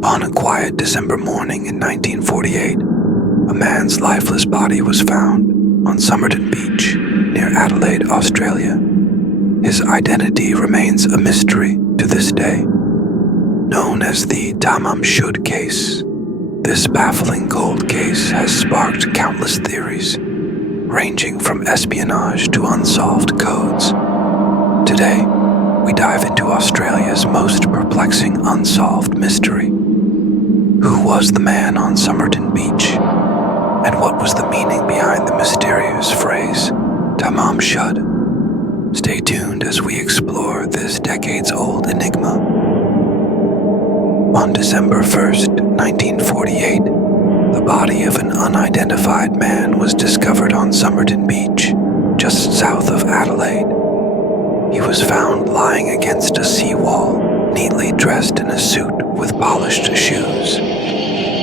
On a quiet December morning in 1948, a man's lifeless body was found on Somerton Beach near Adelaide, Australia. His identity remains a mystery to this day. Known as the Tamám Shud case, this baffling cold case has sparked countless theories, ranging from espionage to unsolved codes. Today, we dive into Australia's most perplexing unsolved mystery. Who was the man on Somerton Beach? And what was the meaning behind the mysterious phrase, Tamám Shud? Stay tuned as we explore this decades-old enigma. On December 1st, 1948, the body of an unidentified man was discovered on Somerton Beach, just south of Adelaide. He was found lying against a seawall, neatly dressed in a suit with polished shoes.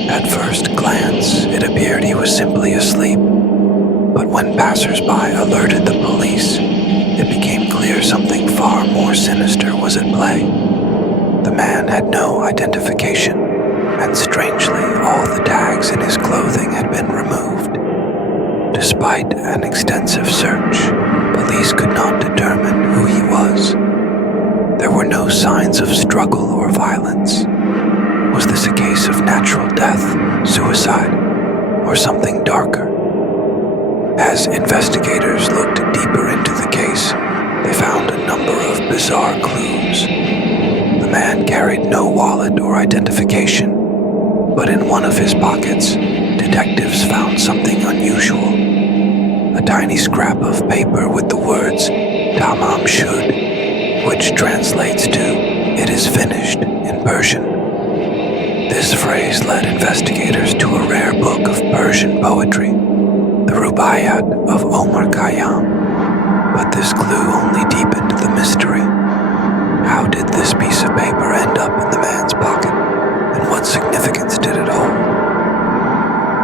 At first glance, it appeared he was simply asleep, but when passers-by alerted the police, it became clear something far more sinister was at play. The man had no identification, and strangely, all the tags in his clothing had been removed. Despite an extensive search, police could not determine who he was. There were no signs of struggle or violence. Was this a case of natural death, suicide, or something darker? As investigators looked deeper into the case, they found a number of bizarre clues. The man carried no wallet or identification, but in one of his pockets, detectives found something unusual. A tiny scrap of paper with the words Tamám Shud, which translates to "it is finished" in Persian. This phrase led investigators to a rare book of Persian poetry, the Rubaiyat of Omar Khayyam. But this clue only deepened the mystery. How did this piece of paper end up in the man's pocket, and what significance did it hold?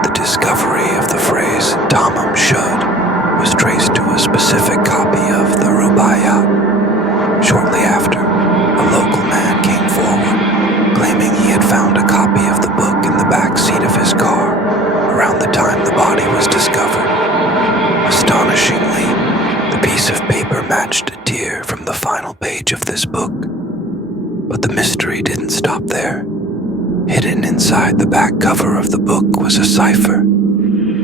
The discovery of the phrase Tamám Shud was traced to a specific copy of the Rubaiyat. Shortly after, a local man came forward, claiming he had found a copy of the book in the back seat of his car around the time the body was discovered. Astonishingly, the piece of paper matched a tear from the final page of this book. But the mystery didn't stop there. Hidden inside the back cover of the book was a cipher,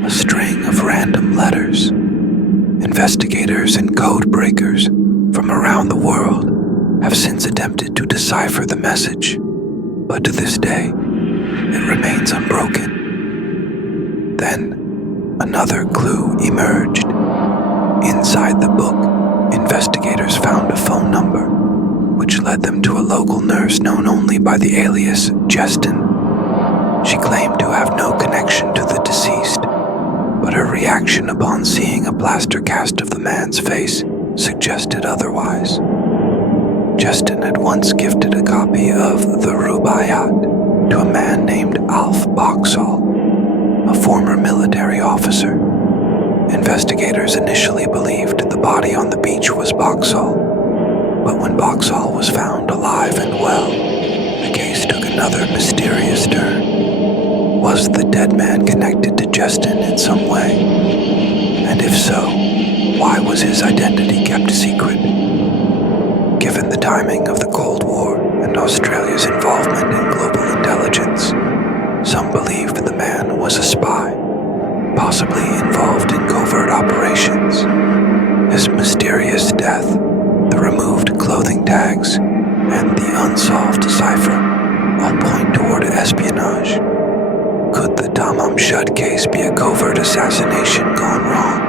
a string of random letters. Investigators and code breakers from around the world have since attempted to decipher the message, but to this day, it remains unbroken. Then, another clue emerged. Inside the book, investigators found a phone number, which led them to a local nurse known only by the alias Justin. She claimed to have no connection to the deceased, but her reaction upon seeing a plaster cast of the man's face suggested otherwise. Justin had once gifted a copy of the Rubaiyat to a man named Alf Boxall, a former military officer. Investigators initially believed the body on the beach was Boxall, but when Boxall was found alive and well, the case took another mysterious turn. Was the dead man connected to Justin in some way? And if so, why was his identity kept secret? Given the timing of the Cold War and Australia's involvement in global intelligence, some believed the man was a spy, possibly involved in covert operations. His mysterious death, the removed clothing tags, and the unsolved cipher all point toward espionage. Could the Tamám Shud case be a covert assassination gone wrong?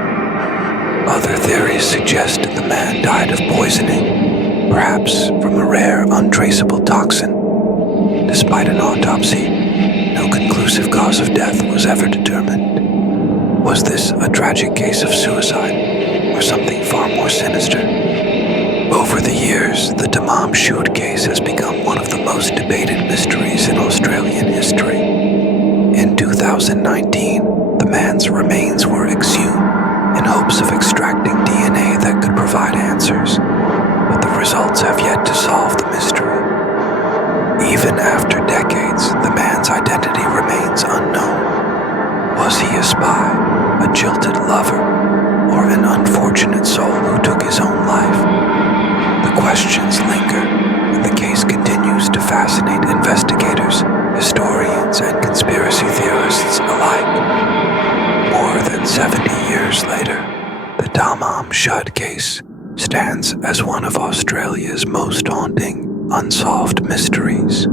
Other theories suggest the man died of poisoning, perhaps from a rare, untraceable toxin. Despite an autopsy, no conclusive cause of death was ever determined. Was this a tragic case of suicide, or something far more sinister? Over the years, the Tamám Shud case has become one of the most debated mysteries in Australian history. In 2019, the man's remains were exhumed in hopes of extracting DNA that could provide answers, but the results have yet to solve the mystery. Even after decades, the unfortunate soul who took his own life. The questions linger, and the case continues to fascinate investigators, historians, and conspiracy theorists alike. More than 70 years later, the Tamám Shud case stands as one of Australia's most haunting, unsolved mysteries.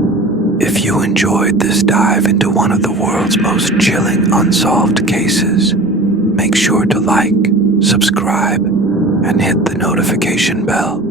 If you enjoyed this dive into one of the world's most chilling unsolved cases, make sure to like, subscribe, and hit the notification bell.